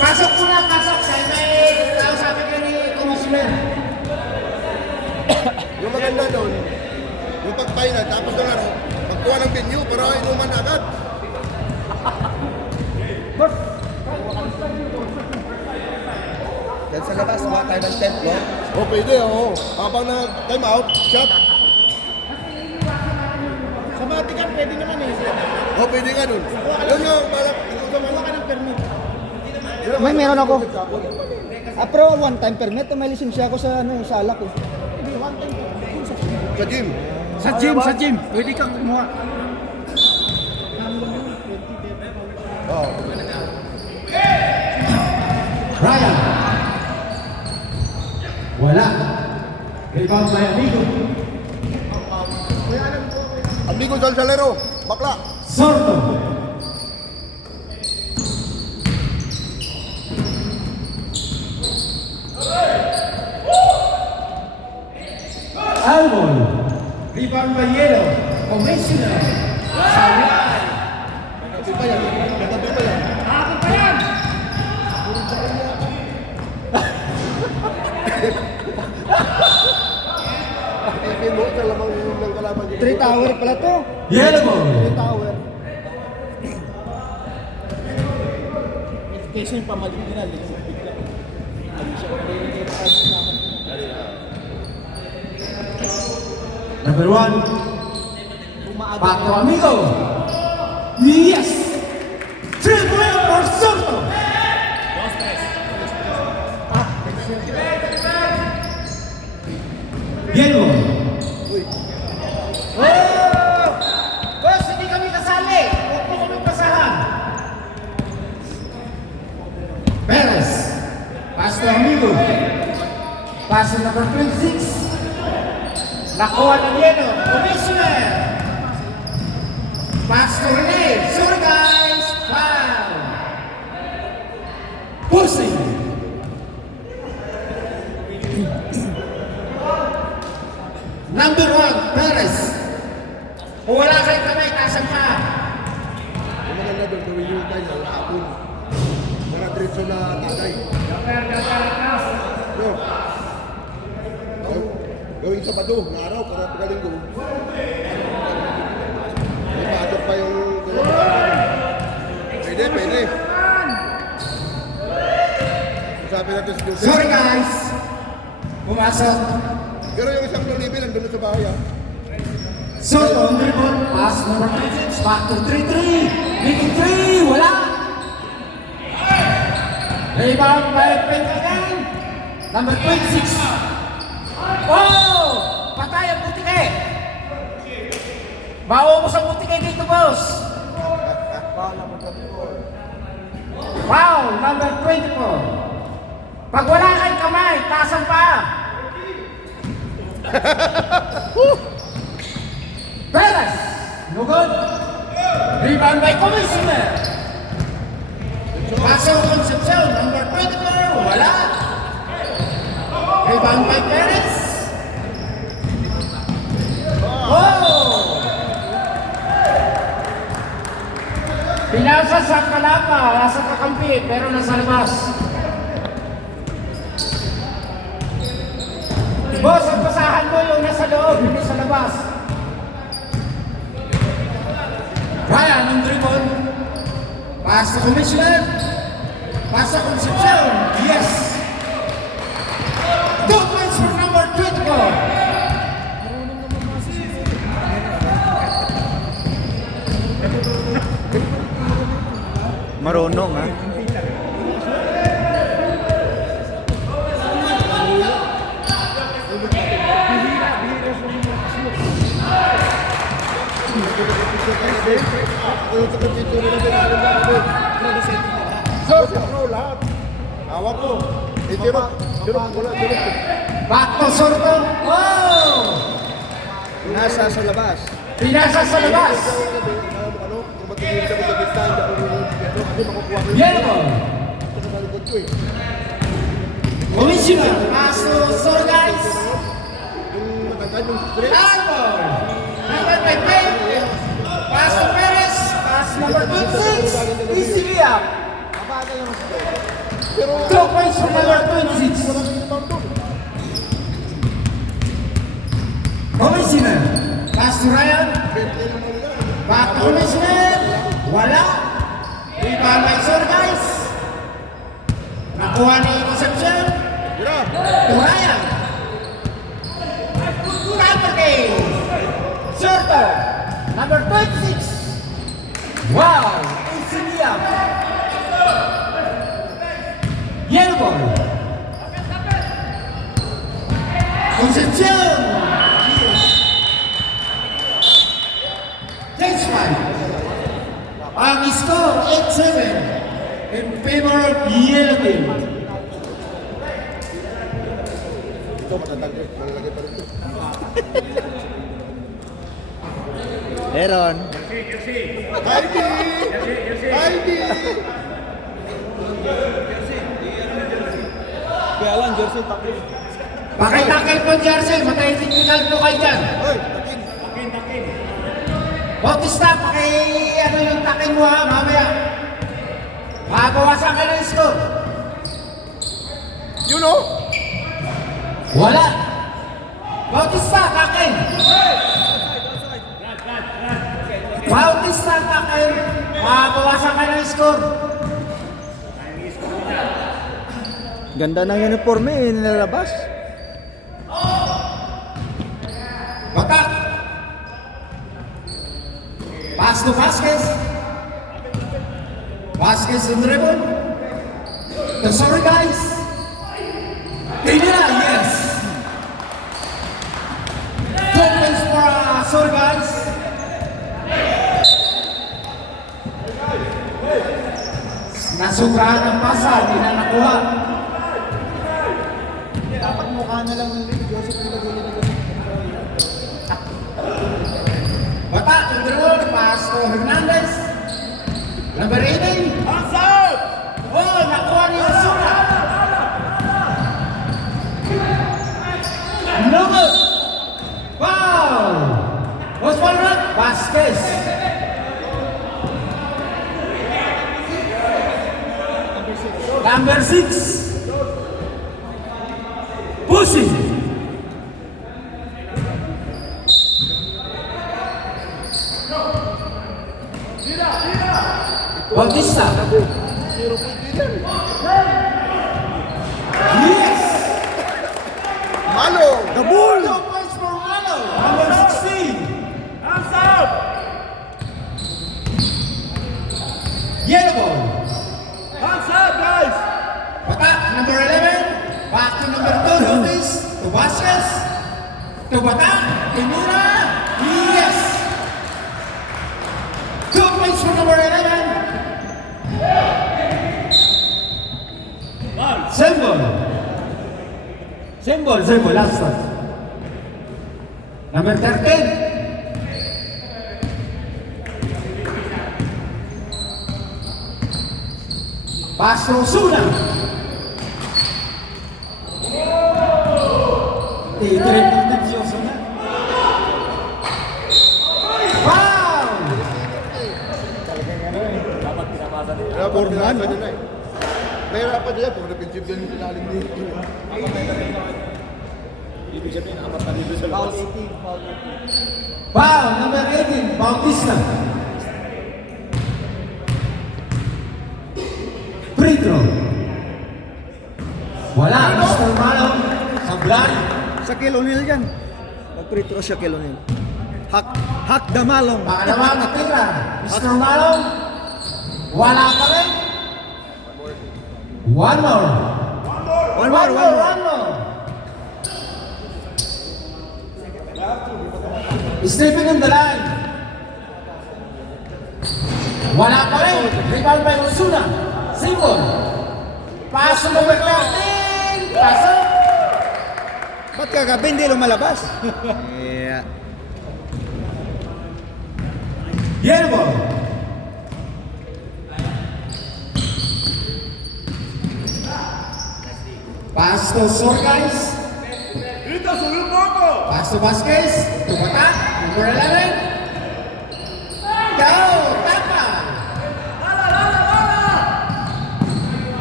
Pasok po na, pasok. Kaya may sabi kayo ni Commissioner. Yung maganda doon, yung pag-final, tapos na laro, magkuha ng venue para inuman agad. Yan sa labas, mga tayo ng tent, no? O pwede, oo. Habang na time out, shot. Sa Vatican, pwede naman eh. O pwede ka doon. Yun yung balak. Kuha ka ng permit. May meron ako. Pero one time permit, may lisensya ako sa sa alak eh. Hindi, one time. Sa gym. Sa gym. Pwede kang kumuha. Oo. Ryan. Wala. Rebound by Amigo. Amigo Del Salero, bakla. Sorto. Albon. Rebound by Yellow. Commissioner. Samuel. Nagtabi pa yan. Nagtabi pa yan. Ako pa yan. Ipin mo sa lamang ng kalaban. 3 tower pala to. Yellow ball. 3 tower. Kasi yung pamalit nila, bigla. Number 1. Pato Amigo. Yes! Triple for Soto. Yellow. Uy, Oh! Boss, hindi kami kasali. Huwag po kami pasahan. Perez. Pass to Amigo. Pass to number 26. Nakuha ng Yeno. Commissioner. Pass to Rene. Sorry guys. Foul. Pushing. Number 1, Perez. Kung wala kayo kamay, tasan pa. yung maganda doon, gawin yung tayo, hapon. Para diretso na tagay. No. Gawin sa bado, na araw, para pagaling ko. May pasok pa yung pwede, pwede. Sabi natin si Joseph. Sorry guys. Pumasok. Pero yung isang level, nandun na sa bahay ah. Soto on dribble. Pass number 26. Back to 3-3. Making 3. Wala. Rebound by Penkagan. Number 26. Oh! Patay ang butike. Maubos ang butike dito, boss. Foul number 24. Pag wala kayong kamay, tasan pa. Perez, no good. Rebound by Commissioner. Paso Concepcion, number 24, wala. Rebound by Perez. Oh! Pinasa sa kalapa, nasa kakampi, pero nasa labas. Boss, ang pasahan mo yung nasa loob, hindi sa labas. Ryan, ang dribble. Pass to Commissioner. Pass to Concepcion. Yes. 2 points for number 24. Marunong ha. So, lahat. Hawak ko. Tiro. Wala, tiro. Back to Sorto. Oh! Nasa sa labas. Pinasa sa labas. Ano? Kung matigil kami sa bista, hindi ako kasi makukuha ko Yellow ball. Ito sa likod ko eh. Commissioner. Pass to Sorgais. Yung matangkad, yung straight. Albon. Number 15. Pass to Perez. Pass number 26. Easy layup. 2 points for number 26. Commissioner. Pass to Ryan. Back to Commissioner. Wala. Rebound by Sorgais. Nakuha ni Concepcion. To Ryan. Counter game. Shorter. Number 26. Wow. Insignia. Yellow ball. Concepcion. Takes one. Ang score 8-7 in favor of Yellow team. Ito matatag eh. Malalagay pa rin ito. Meron. Heidi! Heidi! Kaya lang, jersey, takip. Pakaitakay po jersey, matay-technical po kayo dyan. Hoy, takin! Bautista, ano yung takin mo ha, mamaya. Makabawasan ka ng score. You know? Wala. Bautista, takin. Bautista, takin. Makabawasan ka ng score. Ganda ng uniforme eh, nilalabas. Batak. Pass to Vasquez. Vasquez in dribble. Sorry guys. Tinira, yes. 2 points for sorry guys. Nasubrahan ng pasa, hindi na nakuha. Dapat mukha na lang ng Lee. Joseph Pinaguli na Bata, in dribble. Pass to Hernandez. Number 18. Oh, nakuha ni Osuna. No good. Wow. What's one run? Vasquez. Number 6. Pushing. Bautista. Yes. Malo! The bull! 2 points for Malo. Number 16. Yellow ball. Bata, number 11. Back to number 2, Lopez. To Vasquez. To Bata. Tinura. Yes. 2 points for number 11. Symbol, last one. Number 13. Pass to Osuna. Titiripuntin si Osuna. Foul! Kaya board na sa dyan eh. May rapat dyan, pag napinchip dyan yung ilalim dito. Ibig sabihin, apat na dito sa labas. Foul, number 18, Bautista. Free throw. Wala, Mr. Malo. Sablay. Shaquille O'Neal yan. Mag-free throw Shaquille O'Neal. Hak Damalong. Pangalawa natira. Mr. Malo. Wala pa rin. One more. One more. Stepping on the line. Wala pa rin. Rebound by Osuna. Single. Pass to number 13. Pasok. Ba't kagabi hindi lumalabas? Yeah. Yellow ball. Pass to Sorgais. Pass to Vasquez. To Bata. Number 11. Go. Tapa.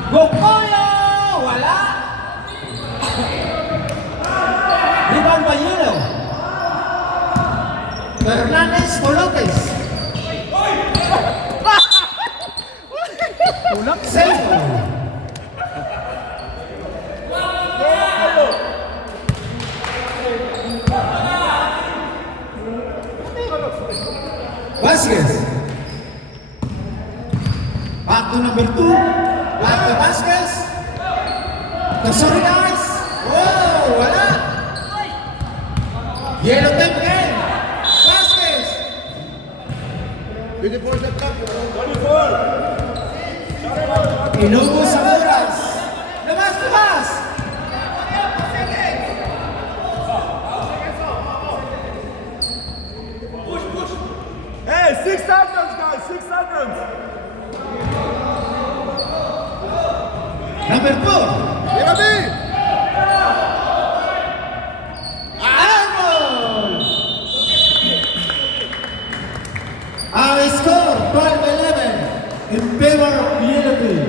Gokoya! Cellphone. Vasquez. Back to number 2. Back to Vasquez. Sorry guys. Whoa, wala. Yellow tape again. Vasquez. 24 sa clock. Inubos ang oras. Labas. Hey, 6 seconds, guys, 6 seconds. Number 4. Irabi! Arnold! Ang score, 12-11 in favor of Yellow Team.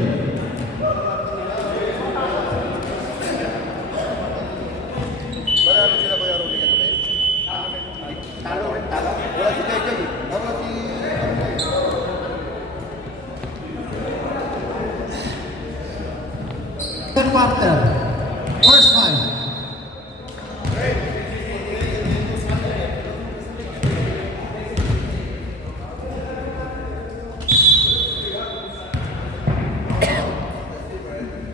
Marami sila Kuya Rolly kagabi. Talo. Wala si Jay. Wala si... Third quarter. First five.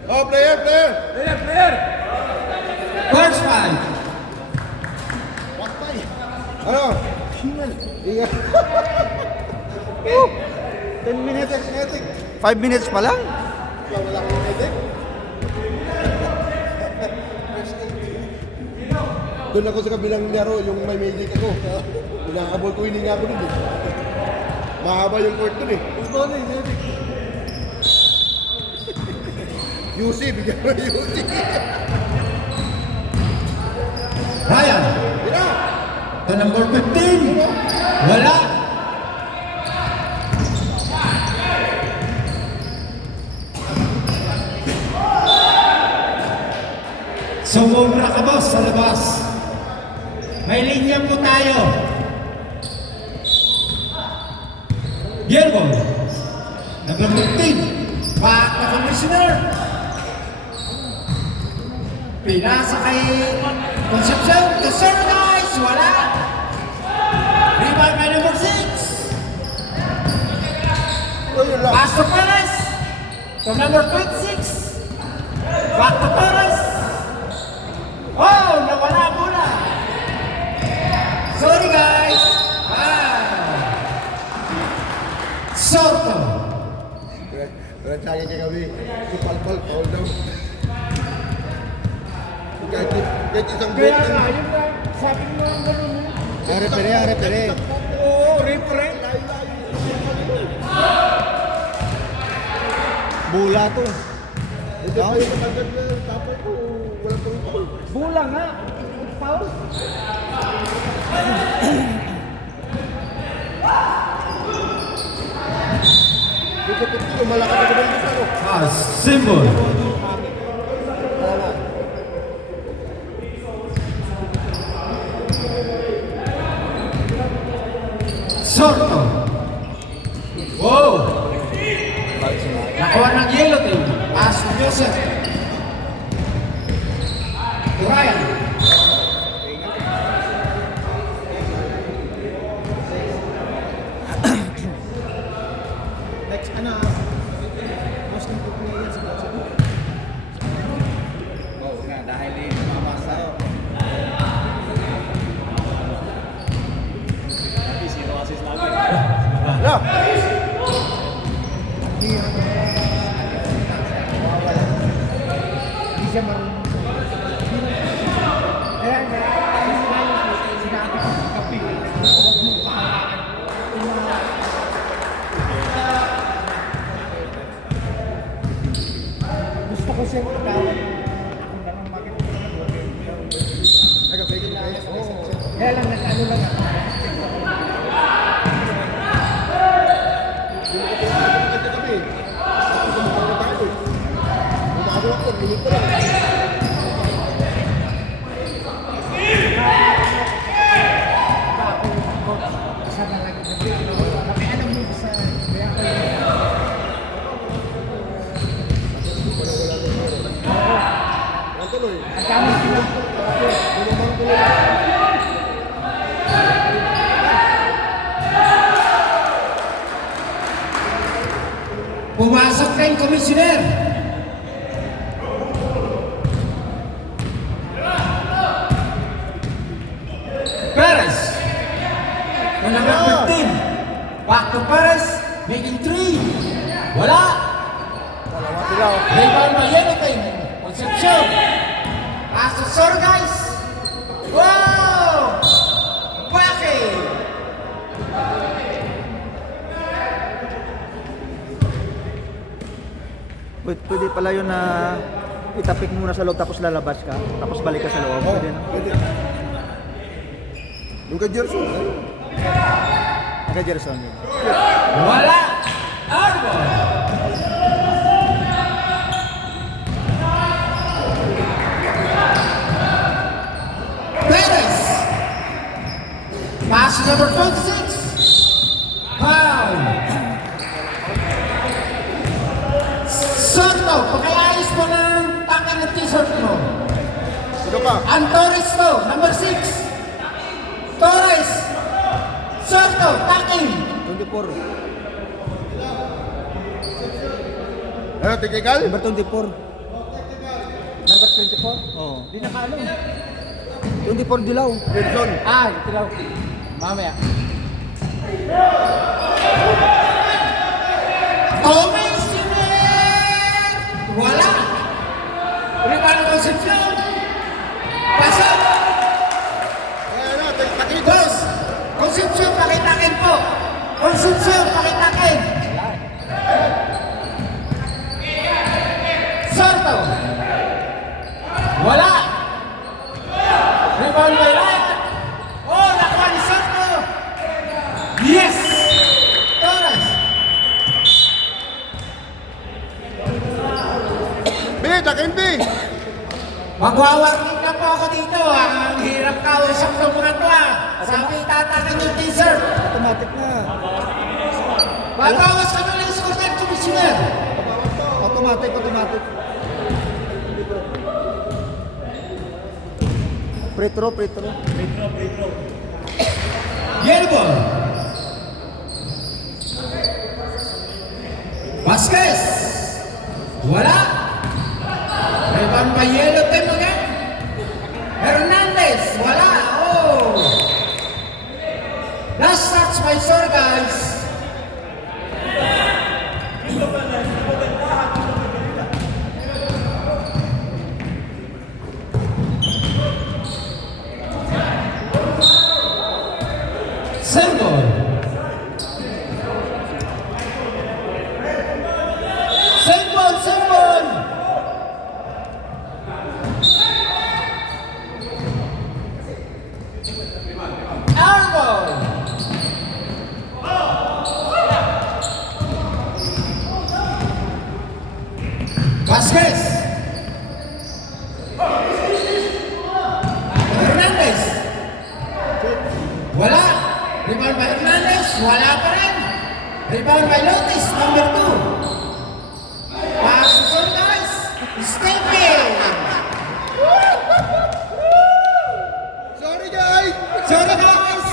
Oh, player! First five. Waktay! Ano? Hingal. 10 minutes. 5 minutes pa lang? Wala kang medic. Doon ako sa kabilang laro, yung may medic ako. Nakakabol ko, hindi nga ako dun eh. Mahaba yung court dun eh. Ano yung medic? UC, bigyan mo UC. Ryan. Mira! To number 15. Wala. Sumubra ka boss sa labas. May linya po tayo. Yellow. Number 15. Back na commissioner. Pinasa kay Concepcion. To serve guys. Wala. Rebound by number 6. Yun lang. Pass to Perez. To number 26. Back to Perez. Oh, nawala muna. Sorry guys. Soto. Tsaka kagabi, si Palpal, foul daw. Kahit isang break na. Sabi mo ang gano'n eh. Repere. Oo, referee. Bula to. Hindi pa yung matagad na tapos ko, walang foul. Bula nga. Foul. Dito pito, malakas ako ng gusto ko. Symbol. Soto. Wow. Nakuha ng yellow team. Pass to Joseph. To Ryan. Next, most important na yan sa boxing. Oo nga, dahil mamasa yun. Zero assist lagi. Yeah. Hindi siya marunong sa kaya nga, sinabi ko sa kapi, huwag mong pahalaan. Gusto ko siyang itawag kung anong makikita ko. Nagabigay na tayo. Kaya lang nag-ano lang ako. Kagabi, ako sa mga tayo. Umabot ako, minute pa lang. Isa na lang yung nakialam mo sa kaya ko Pumasok na yung commissioner. Perez. To number 15. Back to Perez. Making 3. Wala. Dalawa sila. Rebound by Yellow Team. Concepcion. Pass to Sorgais. Wow! Bakit? Pwede pala yun na itapik muna sa loob tapos lalabas ka. Tapos balik ka sa loob. Oh, Pwede, no? pwede. Yung kay Gerson, ayun. Kay Gerson yun. Wala. Arbor. Perez. Pass number 26. Foul. Soto, pakiayos mo ng taka ng t-shirt mo. Sino pa? Torres to, number 6. Torres. Soto, taking. 24. Ano, technical? Number 24. Number 24? Oo. Di nakaalam. 24 dilaw. Gerson. Ah, ito lang. Mamaya. Commissioner! Wala. Rebound ng Concepcion. Pasok. Ayan na, takit. Boss, Concepcion, pakitakin po. Concepcion, pakitakin. Soto. Wala. Rebound by Ryan. Oh, nakuha ni Soto. Yes. Torres. B, takin B. Magwawarning na po ako dito. Ang hirap kausap ng mga to. Sabi, tatakin yung t-shirt. Automatic na. Babawas ka na lang sa Court Commissioner. Automatic. Free throw. Yellow ball. Vasquez. Wala. Rebound by Yellow Team again. Hernandez. Wala. Oh. Last touch by Sorgais. Single. Elbow. Vasquez. Hernandez. Wala. Rebound by Hernandez. Wala pa rin. Rebound by Lotis, number 2. Pass to Sorgais. Stepping. Sorry guys. Sorry guys.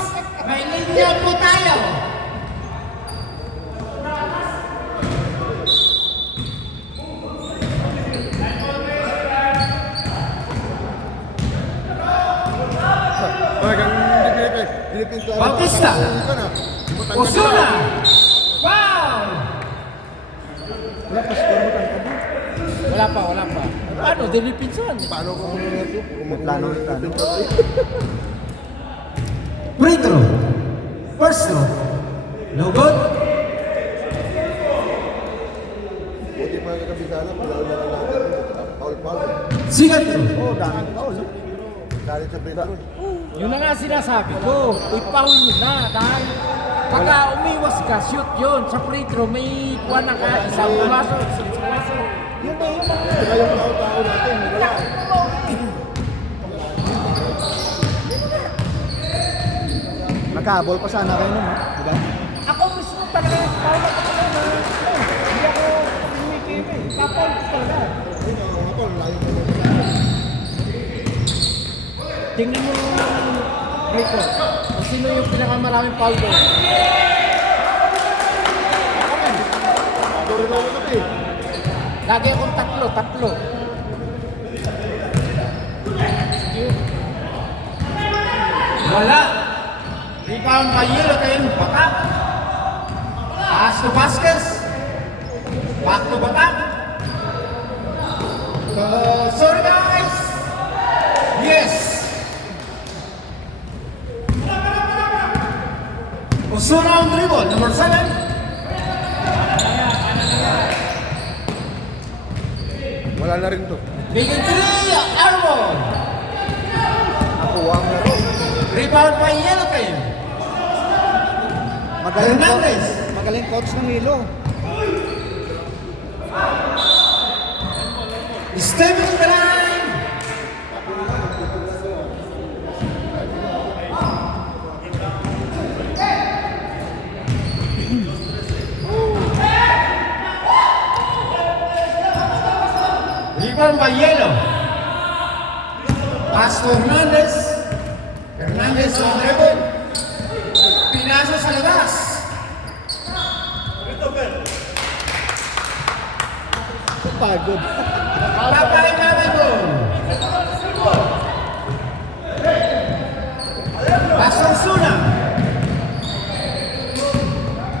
May linya po tayo. Talagang Philippines. Bautista. Osuna. Foul. Wala pa. Ano, Dilipinsan. Paano ko Plano. Free throw. First throw. No good. Buti pa nga kabisala, pala na lang natin. Paul. Second throw. Oh, daming foul. Galit sa free throw. Yun na nga sinasabi ko. Ipaul nyo na. Dahil pagka umiwas ka, shoot yun. Sa free throw, may kuha na ka. Isang pumasok. Yun ba yun? Saka yung tao natin, wala. Nakahabol pa sana kayo nun, ha? Diba? Ako mismo talaga. Paul ako talaga. Hindi ako kumikip eh. Paul talaga. Ayun, mga Paul, layo mo. Tingnan mo yung record. Kung sino yung pinakamaraming foul doon. rin ako kami. Lagi akong tatlo. Wala. Rebound by Yellow Team. Batak. Pass to Vasquez. Back to Batak. Sorry guys. Yes. Osuna on dribble. Number 7. Wala na rin to. Big 3. Arbon. Nakuha ang laro. Rebound by Yellow Team. Magaling Hernandez. Magaling coach ng Hilo. Step in the line. Rebound by Yellow. Pass to Hernandez. Hernandez on dribble. Pinasa sa labas. Pagod. Papay namin mo. Pass to Osuna.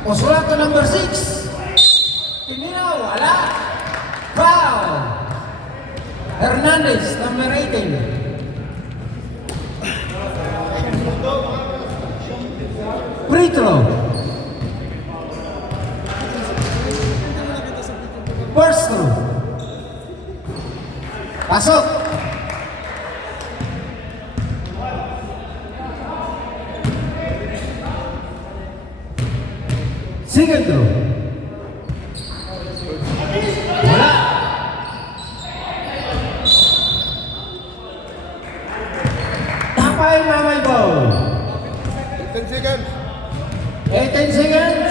Osuna to number 6. Timinaw, wala. Foul. Hernandez, number 18. Free throw. First throw. Pasok. Second throw. Wala. Tapay mamay ball. 10 seconds. 18 seconds.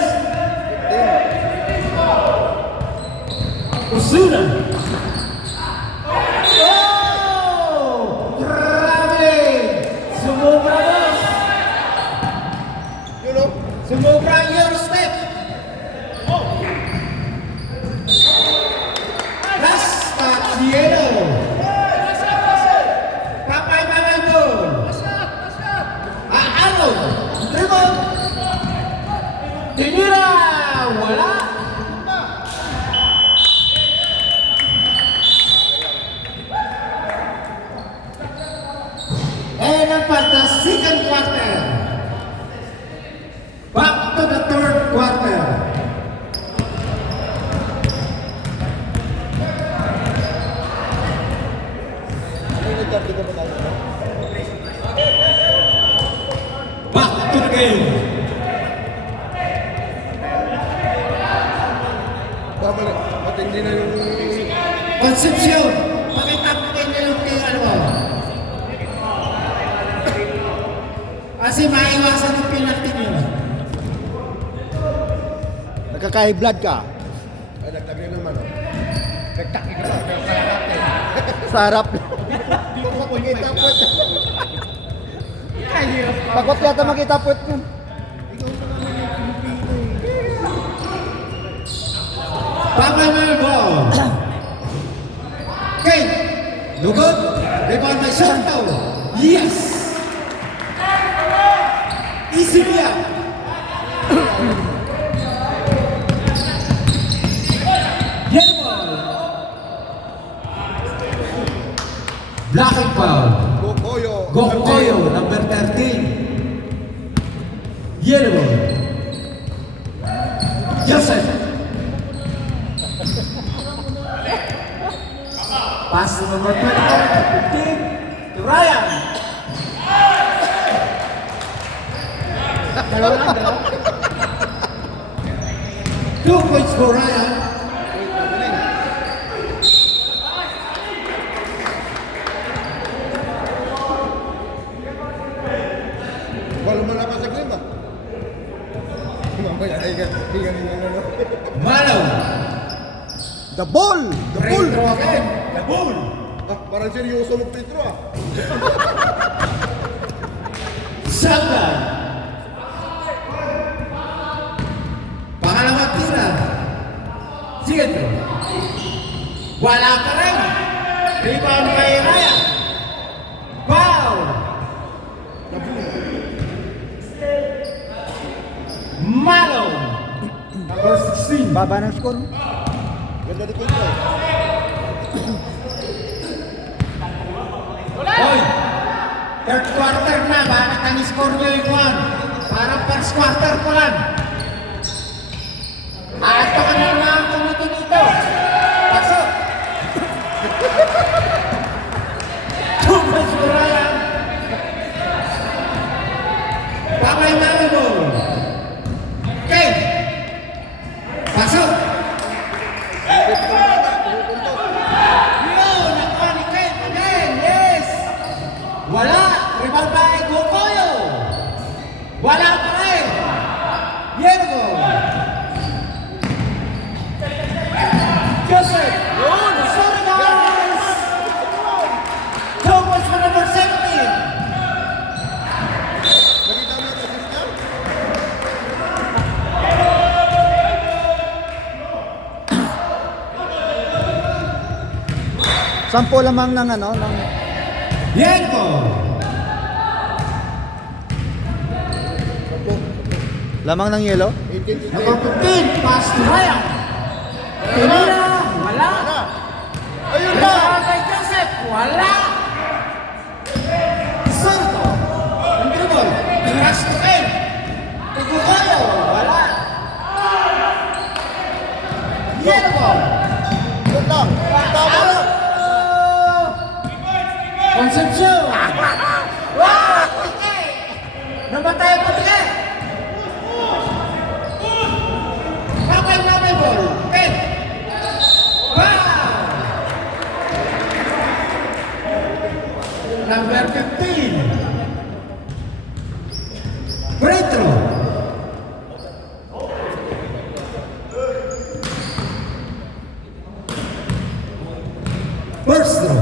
Osuna. Oh! Grabe! Sumobra boss! You know? Sumobra your step! Last touch yellow! Papay mamay ball! Arnold! Dribble! Tinira! Wala! And about the second quarter. Back to the third quarter. Back to the game. Tama na. Matindi na yung... Concepcion, pakita mo kayo yung ano mo. Kasi maiwasan yung penalty niyo. Nagkaka-high blood ka. Ay, nagtagay naman. Oh. Sa harap. Takot yata makita puwet yun. Papay mo yung ball. Okay. Lugod. Rebound by Shanto. Yes. Easy niya. Yellow. Blocking foul. Gokoyo. Gokoyo, number 13. Yellow. Joseph. Pass to number 15 to Ryan. Two points for Ryan. Wala man na pa sa klima. Mamaya, higa ano. Malaw. The ball! The Free ball! throw again. The ball. Ah, parang seryoso mo Petro ah. Saka. Pangalawang tira. Cedro. Wala pa rin. Rebound kay Ryan. Foul. Malo. Number 16. Baba ng score. Ganda ni Kunta. Hoy! Third quarter na, bakit ang score nyo yung one? Parang first quarter pa lang. Ito ka na mga committee dito. Pasok! Tumas mo Ryan. Babay mami mo. Okay. Pasok! Yun! Nakuha ni Kate again! Yes! Wala! Rebound by Gokoyo! Wala pa rin! Yergo! Joseph! Yun! Sorry guys! Thomas for number 17! Nakita mo yung assist niya? Sampo lamang ng ano, ng Yergo! lamang ng yelo. 18. Number 15, pass to Ryan! Tinira! Wala! Ayun na! Wala kay Joseph! Wala! Santo! Ang dribble! Pass to Ken! Tugukoyo! Wala! Yergo! Yun lang! Tama na! Concepcion! Wow! Putike! Namatay ang putike! Bakay namin ball! Ken! Wow! Number 15! Pretro! First throw!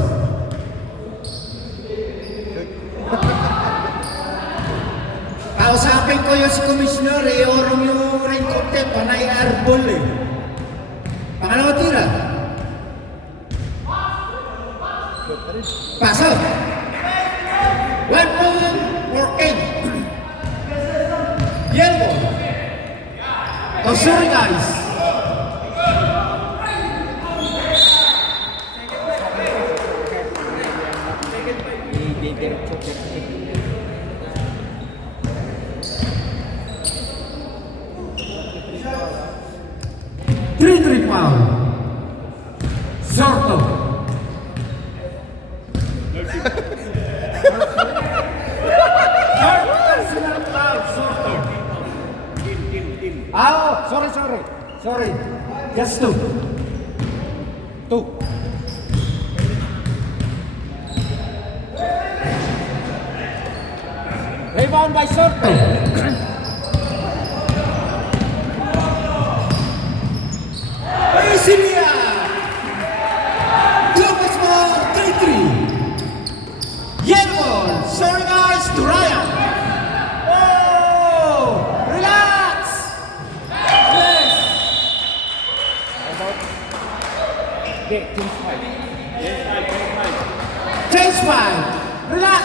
Kausapin ko yung si Commissioner, i-orong yung raincoat tape, panay airball eh. Pangalawa tira. Pasok. 1 point for King. Yellow. Oh, sorry guys. Three foul. Sorto. Third personal foul, Sorto. Ah, sorry. Just two. Rebound by Sorto. Isilia! Lucas mo, 3-3. Yellow, sorry guys, to Ryan. Oh, relax. Yes. Change five. Relax.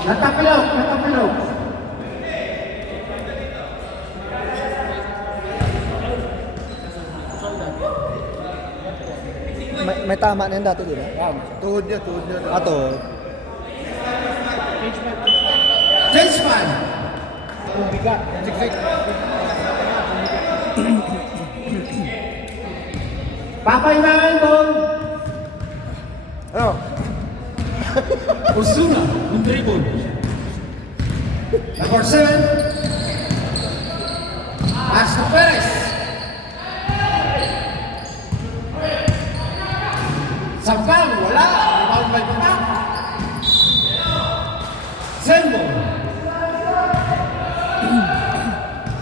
Natapilok. May tama na yan dati, di ba? Tuhod niya. Ato. Change five. Papay namin doon. Ano? Osuna, un dribble. Number 7. Hasta Perez. Sampang, wala. Rebound by Patak. Zenbo.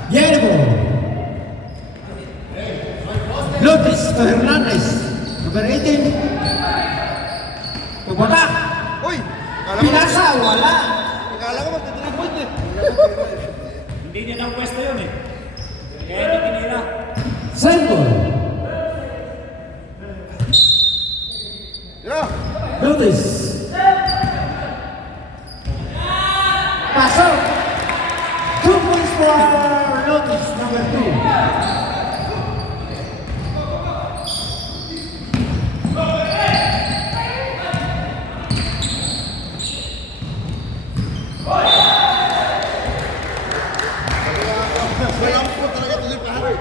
Yerbo. Lotis to Hernandez. Number 18. Pumatak. Uy! Pinasa, wala. Akala ko magdadribble Hindi niya ng pwesto yun eh. Kaya hindi tinira. Single. Yeah. Notice. Pasok. 2 points for Lotus, number 2. Wala po talaga ito si pare.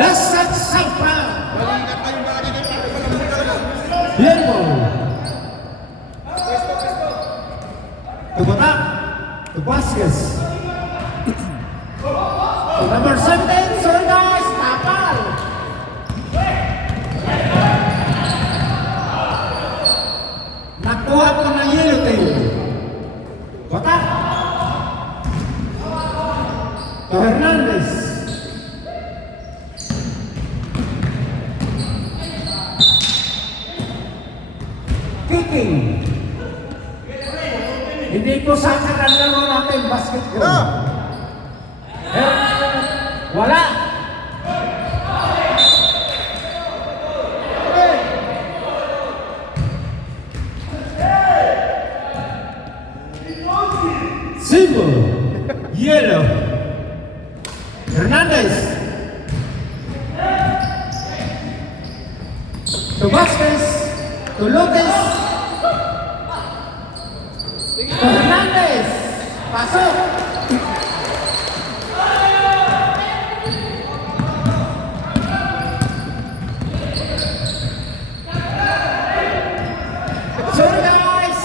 Last at Sampa. Malingat tayong malaki ni pare. Wala po talaga. Yellow. To Batak. To Vasquez. To number 17, Sorgas. Tapal. Nakuha po ng yellow tail. Batak. To Hernandez. Kicking. Hindi ko sasakal ang laro natin, basketball. Wala. Symbol. Yellow. Hernandez. To Vasquez. To Lopez. To Hernandez. Pasok. Sorry guys.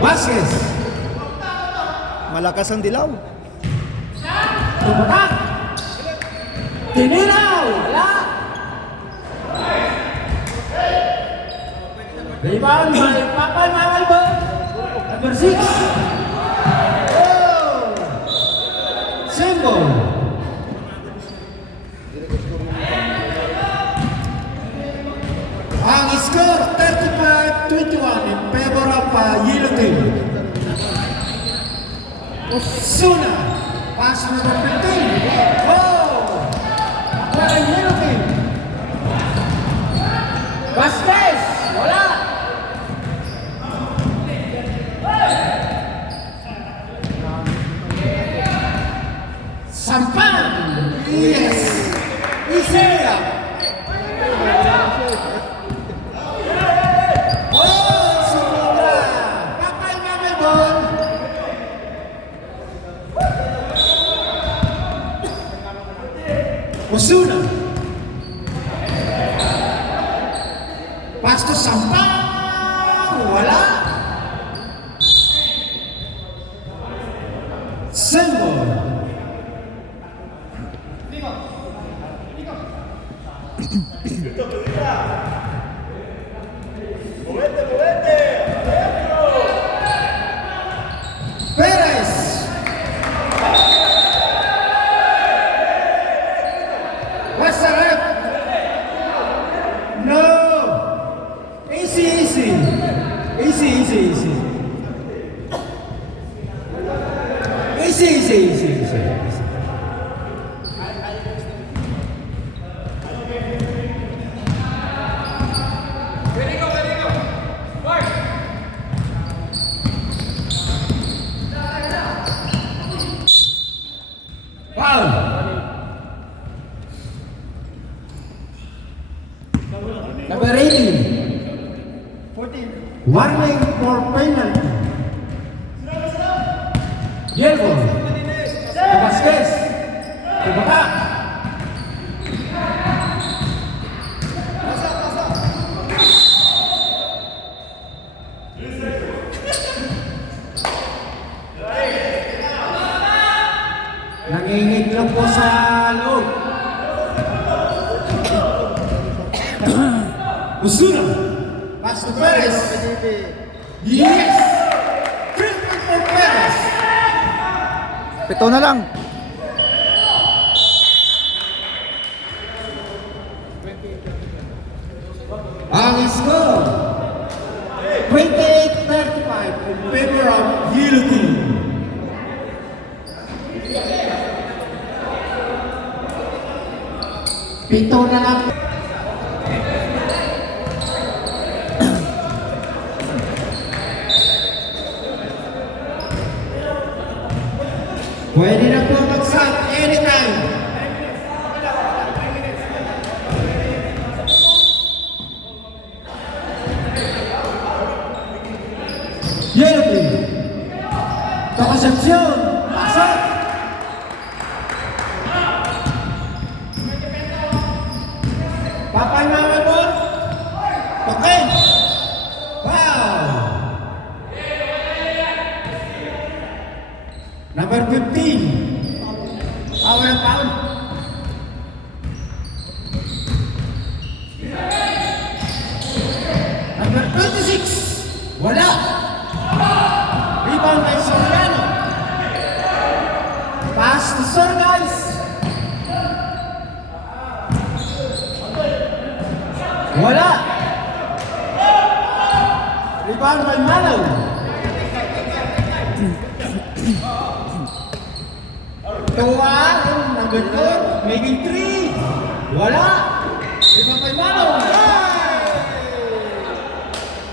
Vasquez. Malakas ang dilaw. Tumatak. Tiniraw. Wala. Rebound by Papay Makalbo. Number 6. Oh. Single. Ang score 35-21 in favor of Yellow Team. Osuna. Pass number 15. Oh! Para Yellow Team. Vasquez. Wala. Sampan. Yes. Isaiah. Oh, sumula. Papay Mamalbon. Osuna. Pass to Sampa. Wala. Symbol. Perez. What's the rep? No. Easy, easy. Easy, easy, easy. Easy, easy, easy, easy. Foul. Number 18. 14. Warning for penalty. Yellow. Vasquez. Tubaka. Nangingitlog po sa loob. Osuna. Pass to Perez. Yes! Treatment for Perez. Pito na lang. Ang score, 28-35 in favor of Yellow Team. Pito na lang. Pwede na po mag-shot anytime. Yellow Team. Konsepsyon. Pasok. Papay mama mo. Token. Wow. Number 15. Power and pound. Number 26. Wala. Rebound by Soriano. Pass to Sir, guys. Wala. Rebound by Malaw. Tuwa, number 4, making 3. Wala. Rebound by Malaw.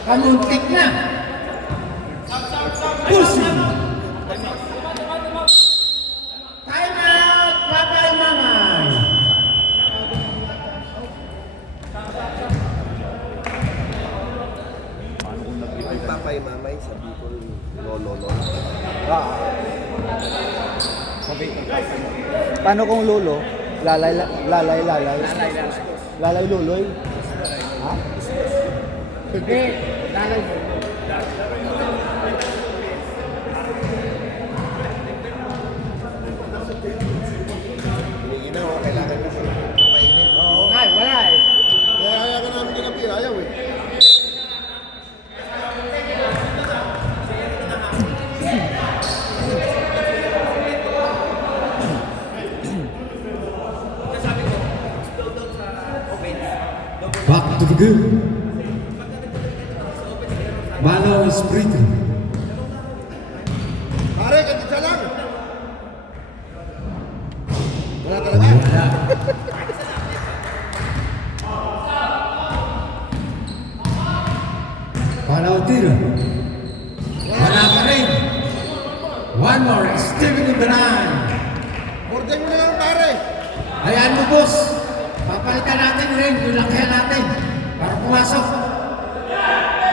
Kamuntik na. Pusi. Time out, Papay Mamay. May papay mamay, sabi ko, lolo. Paano kung lolo? Lalay. Lalay luloy. Ha? Hindi, lalay mo. Hinihina ko, kailangan ko siya. Painin. Oo nga, wala eh. Kaya ka namin ng kapira, ayaw eh. Back to the game. Malaw is breathing. Pare, ganyan siya lang. Wala talaga. Wala. Malaw tira. Wala pa rin. One more, Steven in the line. Morden mo na lang, pare. Hayaan mo, boss. Papalitan natin rin yung lakyan natin para pumasok.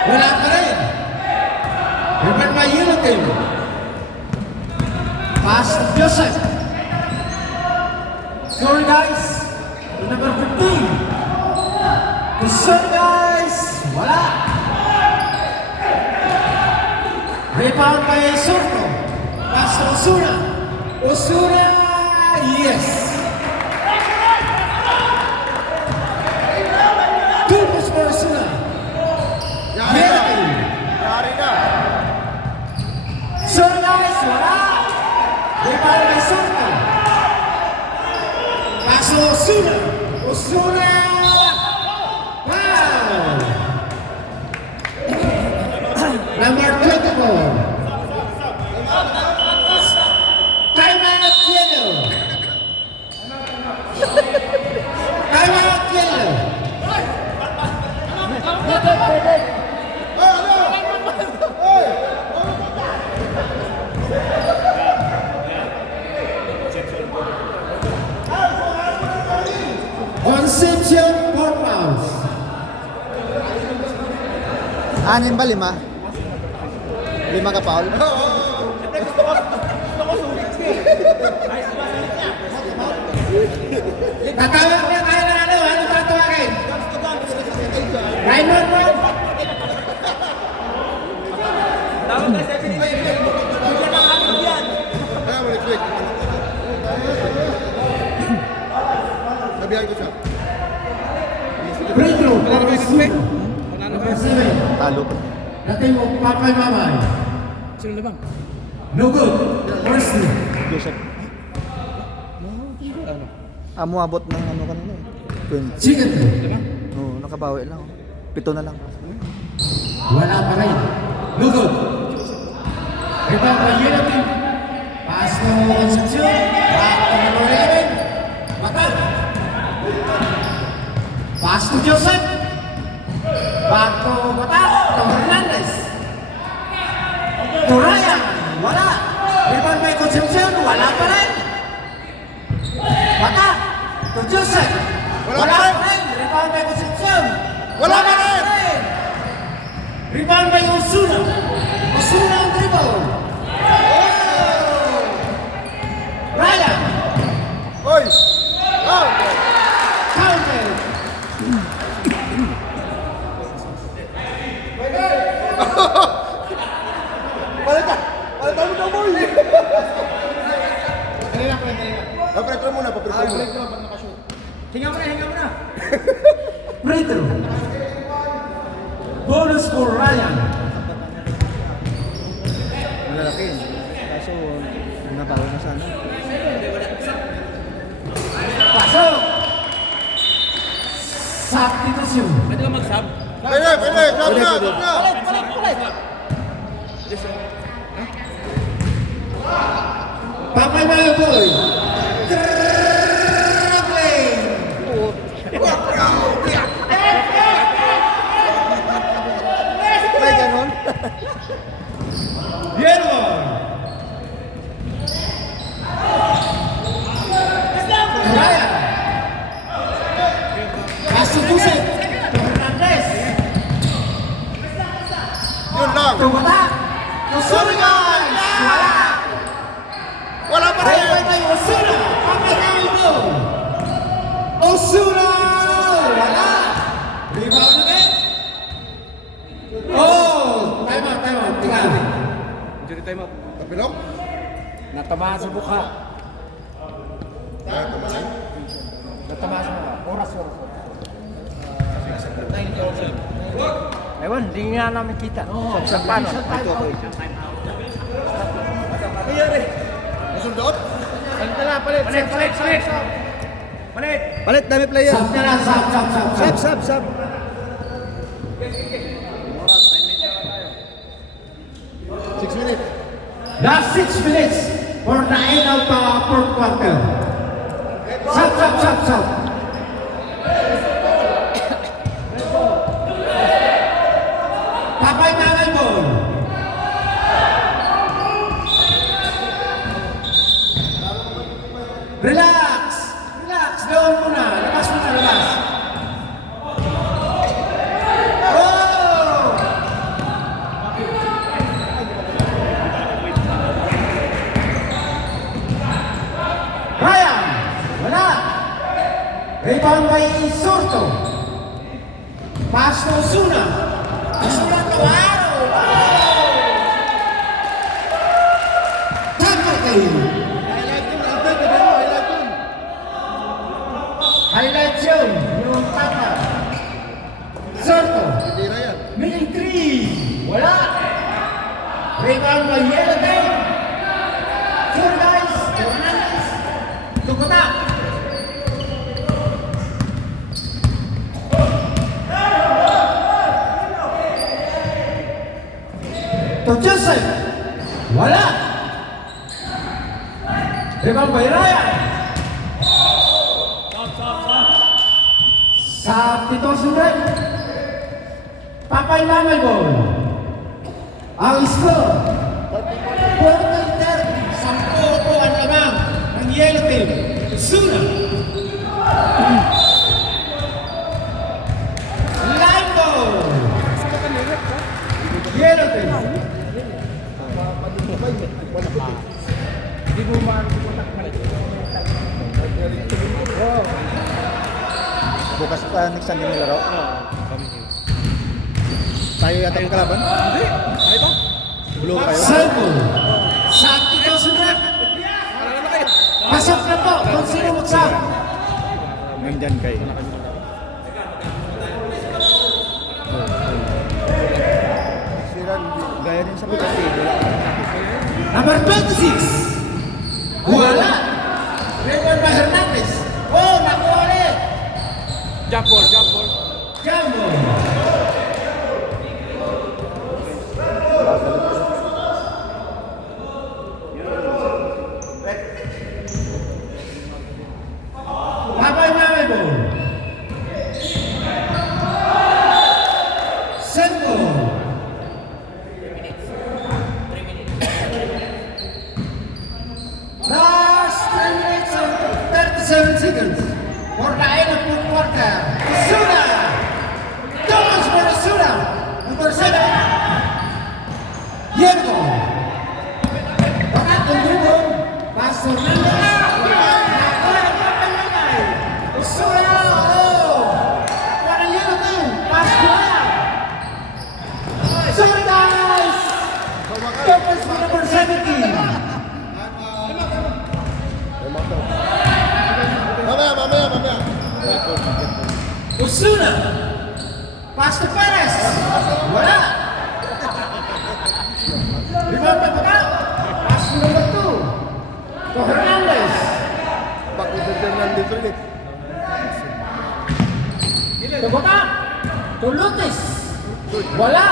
Wala pa rin. Iban may Yellow Team. Pass to Joseph. Sorry guys. To number 15. To sorry guys. Wala. Rebound by Sorto. Pass to Osuna. Osuna. Yes. Two points for Osuna. Yari na. Yari na. Sorry guys, wala. Rebound by Sorto. Pass to Osuna. Osuna. Wow. Number 24. Time out yellow. Time out yellow. Concepcion 4 fouls. Anin ba? 5? 5 ka, Paul? Tatawag na tayo ng ano tatawagin? Raymond mo? Kaya mo, next week. Sabihan ko siya. Free throw. Number 7. Talo. Dating mo, Papay Mamay. No good. Honestly. Joseph. Mo abot ng ano kanina eh. 20. Chicken. Oo, Kakabawi lang. 7 na lang. Wala pa rin. Lugod. Rebound by Yellow Team. Pass to Concepcion. Back to number 11. Batal. Pass to Joseph. Back to Batal. To Hernandez. To Ryan. Wala. Rebound by Concepcion. Wala pa rin. Batal. To Joseph. Wala pa rin. Rebound by Concepcion. Wala pa rin. Rebound by Osuna. Osuna ang dribble. Ryan. Oy! Oh! Counter. Palitan! Palitan mo na, boy! Papretra muna, papretra muna. Hinga mo na. Free throw. Bonus for Ryan. Malalaki. Kaso, nabawi na sana. Pasok. Substitution. Pwede ka mag-sub? Pwede, pwede! Stop na! Stop na! Papay mga boy. Dribbling. May ganon. Yellow. Ryan. Pass to Joseph. To Hernandez. Yun lang! To Bata. To Sullivan. Wala. Wala pa rin! Rebound by Osuna. Papay mga boy. Osuna. Wala. Rebound again. Oh, time out. Tingnan. Injury time out. Tapilok? Natamaan sa mukha. Natamaan sa mukha. Oras. Ewan, hindi nga namin kita. Sa paano? Ito ako. Nasundot? Palit, dami player. Sub na lang, sub. Sub. Last 6 minutes for the end of the fourth quarter. Sub. Papay Mamay Ball. Relax. Doon muna. Labas. Oh! Ryan. Wala. Rebound by Sorto. Pass to Osuna. Osuna to Aro. Tama kayo. Highlight yun. Yung tama. Sorto. Tira yan. Middle three. Wala. Rebound by Yellow Team. Four guys. Hernandez. Tukota. To Joseph. Wala. Rebound by Ryan. Substitution break. Papay Mamay Ball. Ang score. 40-30. 10 po ang lamang ng Yellow Team. Suna. Line ball. Yellow Team. Hindi mo makontak na rin. Bukas next Sunday nilaro. Tayo yata yung kalaban? Hindi. Tayo ba? Bulong kayo? Circle. Substitution break. Pasok na po kung sino magsab. Nandyan kayo. Gaya din sa Pitas eh. Number 26. Wala. Rebound by Hernandez. Oh, nakuha ulit. Jump ball. Jumbo. Papay Mamebo. Senko. Last 10 minutes and 37 seconds for the end of the quarter. Suda! Thomas for Suda! Number 7. Diego. Bakat ng dribble. Pass to Mendes. Suda! Oh! What a yellow team. Pass to Ryan. Sorry guys! Thomas for number 17. Mamaya. Osuna. Pass to Perez. Wala. Rebound na baka. Pass to number 2. To Hernandez. Bakit Hernandez rin eh. To baka. To Lutis. Wala.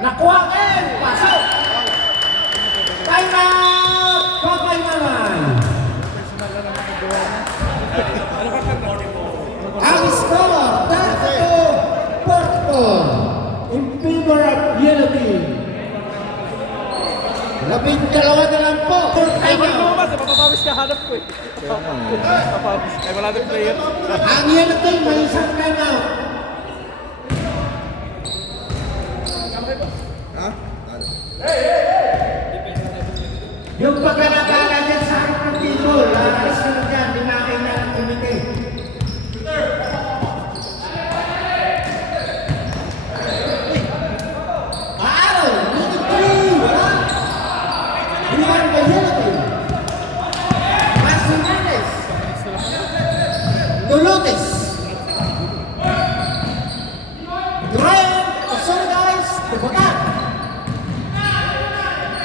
Nakuha Ken. Pasok. Time out. Papay Mamay. Ang score, Dato Porto in favor of Yellow Team. 12 na lang po. Ay, wala mo mas, mapapawis ka hanap ko eh. Mapapawis. Ay, wala din player. Ang Yellow Team may isang time out. Ha? Yung pagkalagala dyan sa harap ng table, alas nyo lang dyan, dinakay na ang komite. Araw, minute 3, wala. Rebound by Yellow Team. Pass to Mendes. To Lotes. To Ryan. To sorry guys. To Bakat.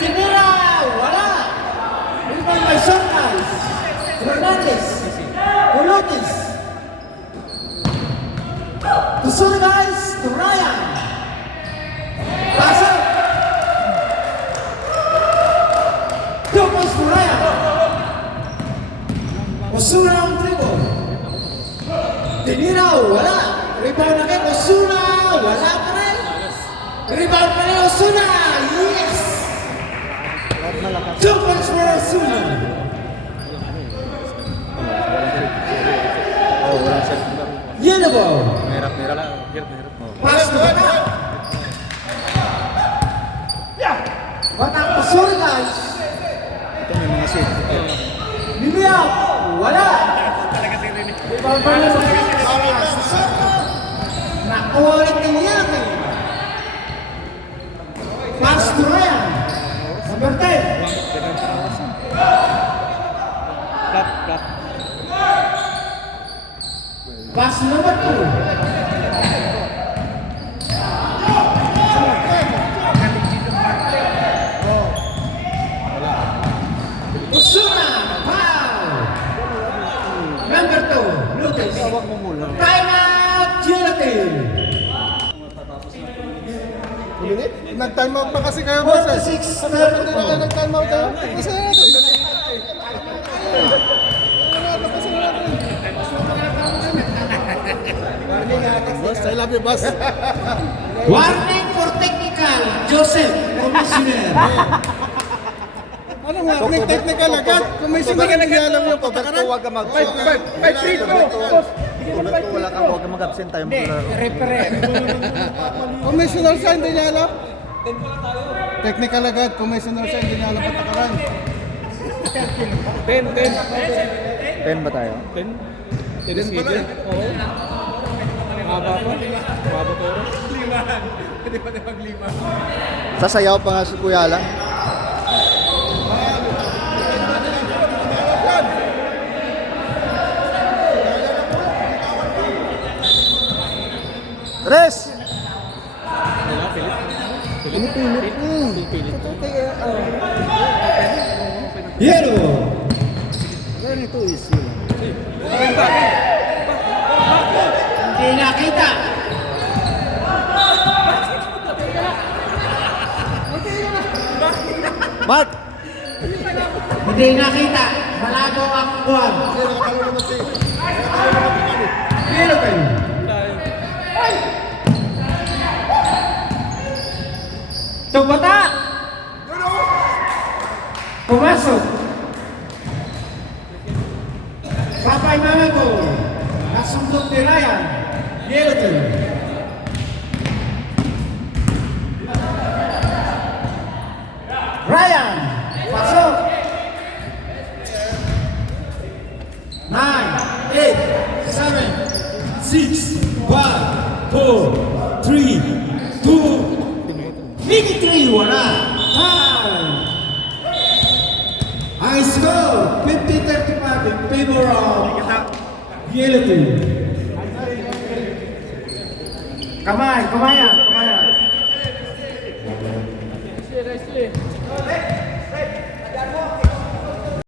Tinira, wala. Rebound by Sorcas. Hernandez. Colotes. To sorry guys. To Ryan. Pasok. Thomas to Ryan. Osuna ang dribble. Tinira, wala. Rebound again. Osuna, wala pa rin. Rebound pa rin Osuna. Yes! 2 points for Osuna. Yellow ball. Merap lang. Pass to Batak. Batak to sorry guys. Ito may mga set. Bibiyag, wala. Rebound pa rin nakuha ulit ng Yellow Team. Pass to Ryan. Number 10. Pass to number 2. Osuna, foul. Number 2, Lucas. Time out, Yellow Team. Minute? Nag-time out pa kasi kayo boss eh. 46, Hindi na kayo nag-time out kayo. Kasi na natin. Boss, I love you boss. Warning for technical, Joseph, Commissioner. Anong warning technical agad? Kung may sinigyan hindi alam yung patakaran. Huwag ka mag-absent. Wala kang huwag ka mag-absent tayo. Commissioner siya, hindi niya alam. Technical agad, commissioner siya, hindi niya alam patakaran. 10 ba tayo? 10 pala eh. Sasayaw pa nga si Kuya lang. Tres! Pinipilit. Yellow. Ganito is yun. Hindi na nakita. Mark! Hindi nakita. Malabo ang buwan. Hindi, nakatalo naman si... Nakatalo naman si Kani. Pero kayo. Tubata! Yun o! Pumasok! Papay mama ko. Nasundot ni Ryan. Yellow team. Ryan. Pasok. 9, 8, 7, 6, 5, 4, 3, 2, Migi 3, wala. Time. Ang score, 50-35 in favor of Yellow team. Kamay, kamayan!